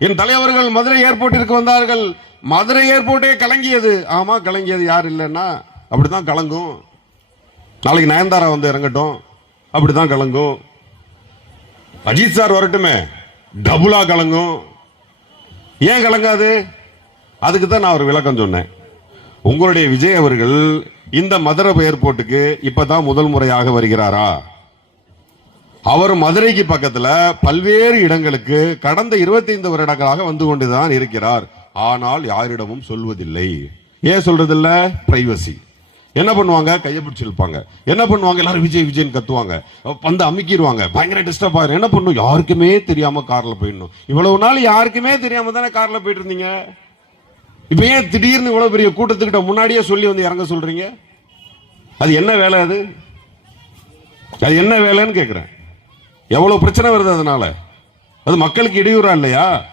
என் தலைவர்கள் மதுரை ஏர்போர்ட்டிற்கு வந்தார்கள். மதுரை ஏர்போர்ட்டே கலங்கியது. ஆமா கலங்கியது யார் இல்லைன்னா அப்படிதான் கலங்கும். நாளைக்கு நயன்தாரா வந்து இறங்கட்டும். அப்படிதான் கலங்கும். அஜித் சார் வரட்டுமே. டபுளா கலங்கும். ஏன் கலங்காது? அதுக்கு தான் நான் ஒரு விளக்கம் சொன்னேன். உங்களுடைய விஜய் அவர்கள் இந்த மதுரை ஏர்போர்ட்டுக்கு இப்பதான் முதல் முறையாக வருகிறாரா? அவர் மதுரைக்கு பக்கத்துல பல்வேறு இடங்களுக்கு கடந்த 25 வருடங்களாக வந்து கொண்டுதான் இருக்கிறார். ஆனால் யாரிடமும் சொல்வதில்லை. ஏன் சொல்றதில்ல? பிரைவசி என்ன பண்ணுவாங்க? கையை பிடிச்சிருப்பாங்க என்ன பண்ணுவாங்க? எல்லாரும் விஜய் விஜய்னு கத்துவாங்க. வந்து அமுக்கிடுவாங்க பயங்கர டிஸ்டர்ப் ஆயிரும். என்ன பண்ணும்? யாருக்குமே தெரியாம கார்ல போயிடணும். இவ்வளவு நாள் யாருக்குமே தெரியாம தானே கார்ல போயிட்டு இருந்தீங்க இப்ப ஏன் திடீர்னு இவ்வளவு பெரிய கூட்டத்துக்கிட்ட முன்னாடியே சொல்லி வந்து இறங்க சொல்றீங்க? அது என்ன வேலை அது? அது என்ன வேலைன்னு கேக்குறேன். எவ்வளோ பிரச்சனை வருது அதனால? அது மக்களுக்கு இடையூறா இல்லையா?